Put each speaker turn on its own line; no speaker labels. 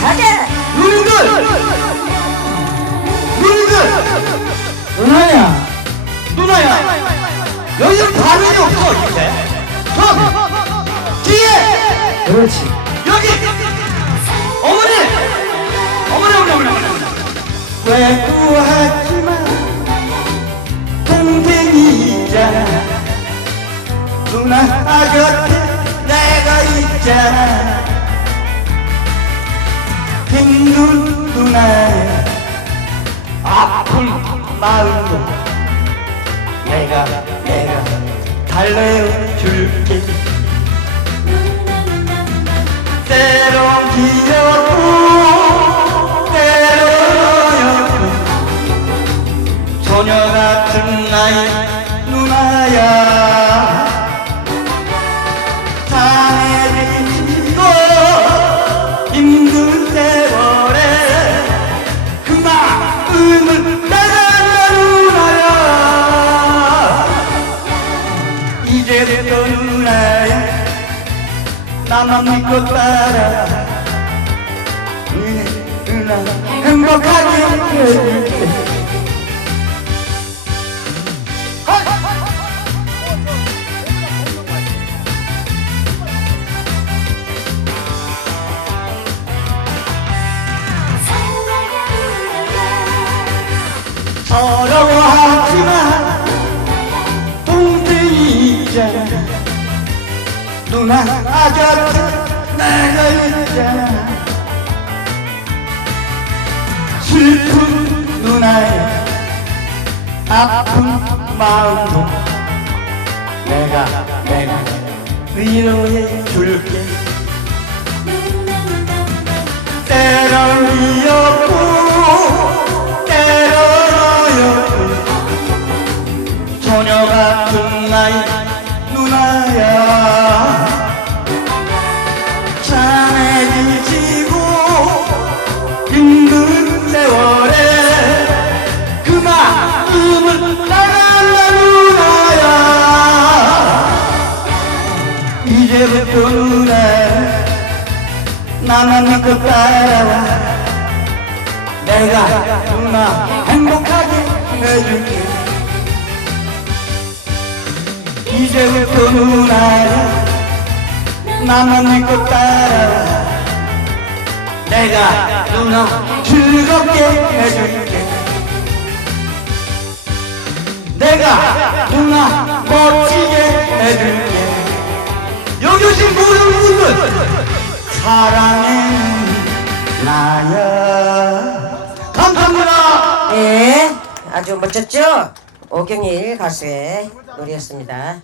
가자.
누님들! 누님들!
누나야
누나야! 여기 반응이 없어, 이제. 전! 뒤에!
그렇지
여기! 어머니! 어머니, 어머니, 어머니, 어머니.
동생이 누나 곁에 내가 있잖아 아픈 마음도 내가 내가 달래줄게. 때론 귀엽 누나야 나만 믿고 따라. 누나 행복하게 해줄게 서 누나 곁에 내가 있잖아 슬픈 누나의 아픈 마음도 내가 내가 위로해 줄게. 때론 나만 믿고 따라와 내가 누나 행복하게 해줄게. 이제부터 누나야 나만 믿고 따라와. 내가 누나 즐겁게 해줄게. 내가 누나 멋지게 해줄게.
여기 오신 모든 분들!
사랑
네, 아주 멋졌죠? 오경일 가수의 노래였습니다.